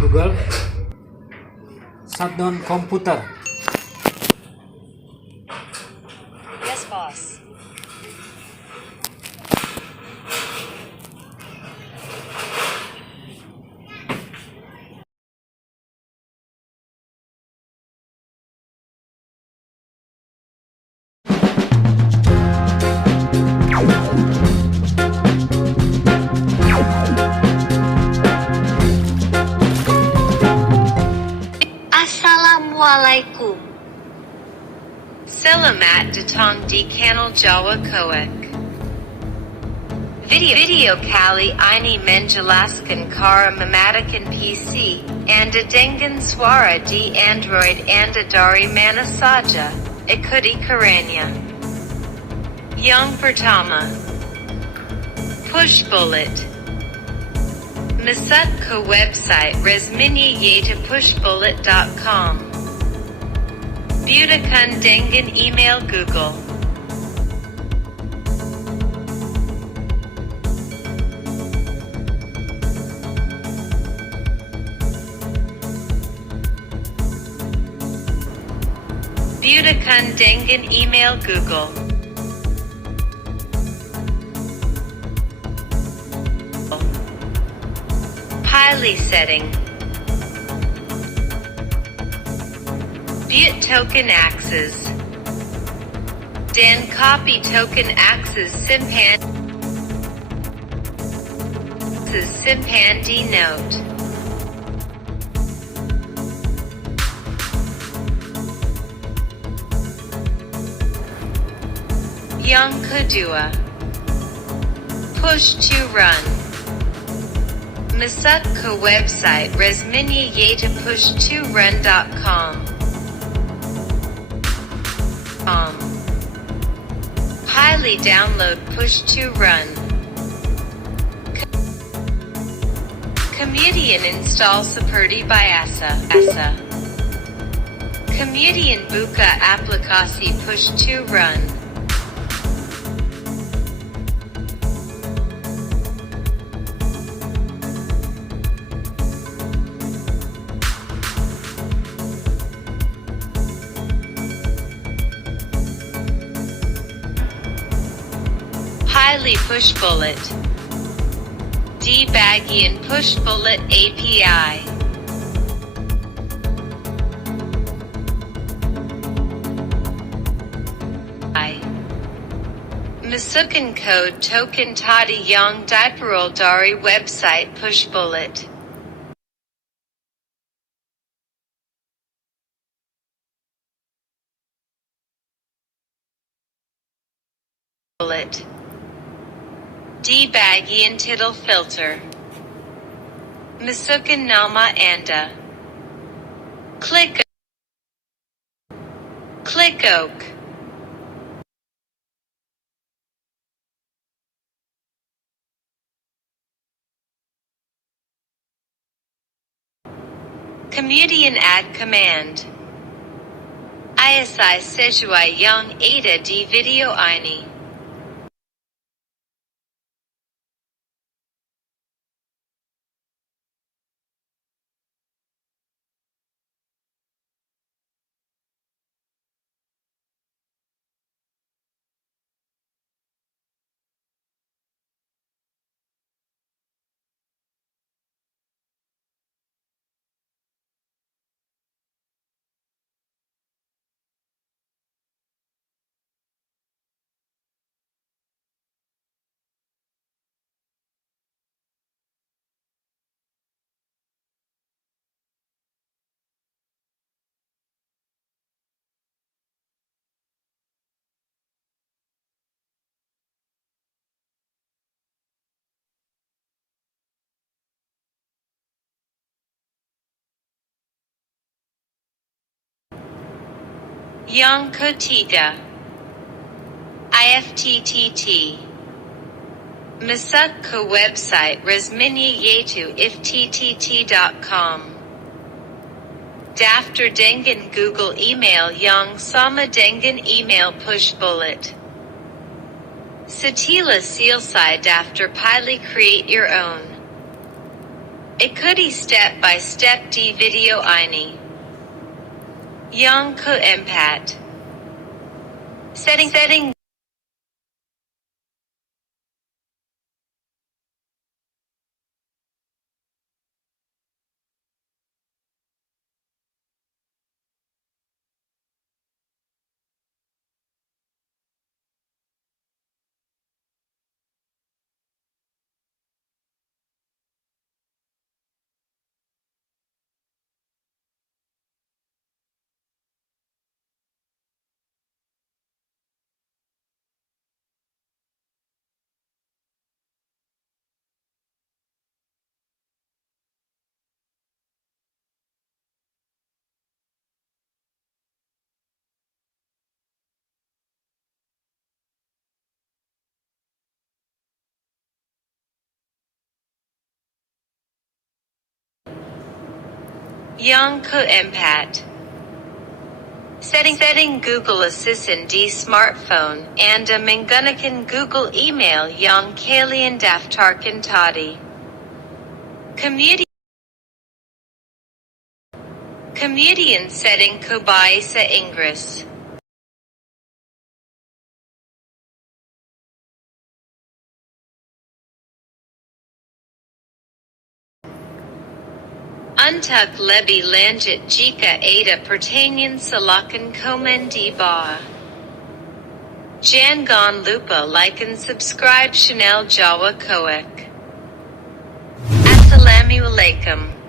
Google, shut down computer. Yes, boss. Assalamualaikum. Selamat datang di canel Jawa Koek. Video kali ini menjelaskan cara mematikan PC, Anda dengan suara di Android Anda dari mana saja. Ikuti caranya. Yang pertama, Pushbullet. Masuk ke website resminya yaitu pushbullet.com. Masukan dengan email Google. Masukan dengan email Google. Pilih setting. Buat token akses. Dan copy token akses simpan di note. Yang kedua, push to run. Masuk ke website resminya yaitu push2run.com. Pilih download push2run. Kemudian install seperti biasa. Kemudian buka aplikasi push2run. Pilih Pushbullet. Di bagian Pushbullet API. Masukan code token tadi yang diperoleh dari website Pushbullet. Di bagian Tittle filter. Masukan nama Anda. Klik OK. Kemudian add command. ISI sesuai yang ada di video ini. Yang ketiga, IFTTT. Masuk ke website resminya yaitu ifttt.com. Daftar dengan Google email yang sama dengan email Pushbullet. Setelah selesai daftar pilih create your own. Ikuti step-by-step di video ini. Yang keempat. Setting. Yang keempat. Setting Google Assistant di smartphone. Anda menggunakan Google Email yang kalian daftarkan tadi. Kemudian setting ke bahasa Inggris. Untuk lebih lanjut jika ada pertanyaan silakan komen di bawah. Jangan lupa like and subscribe channel Jawa Koek. Assalamualaikum.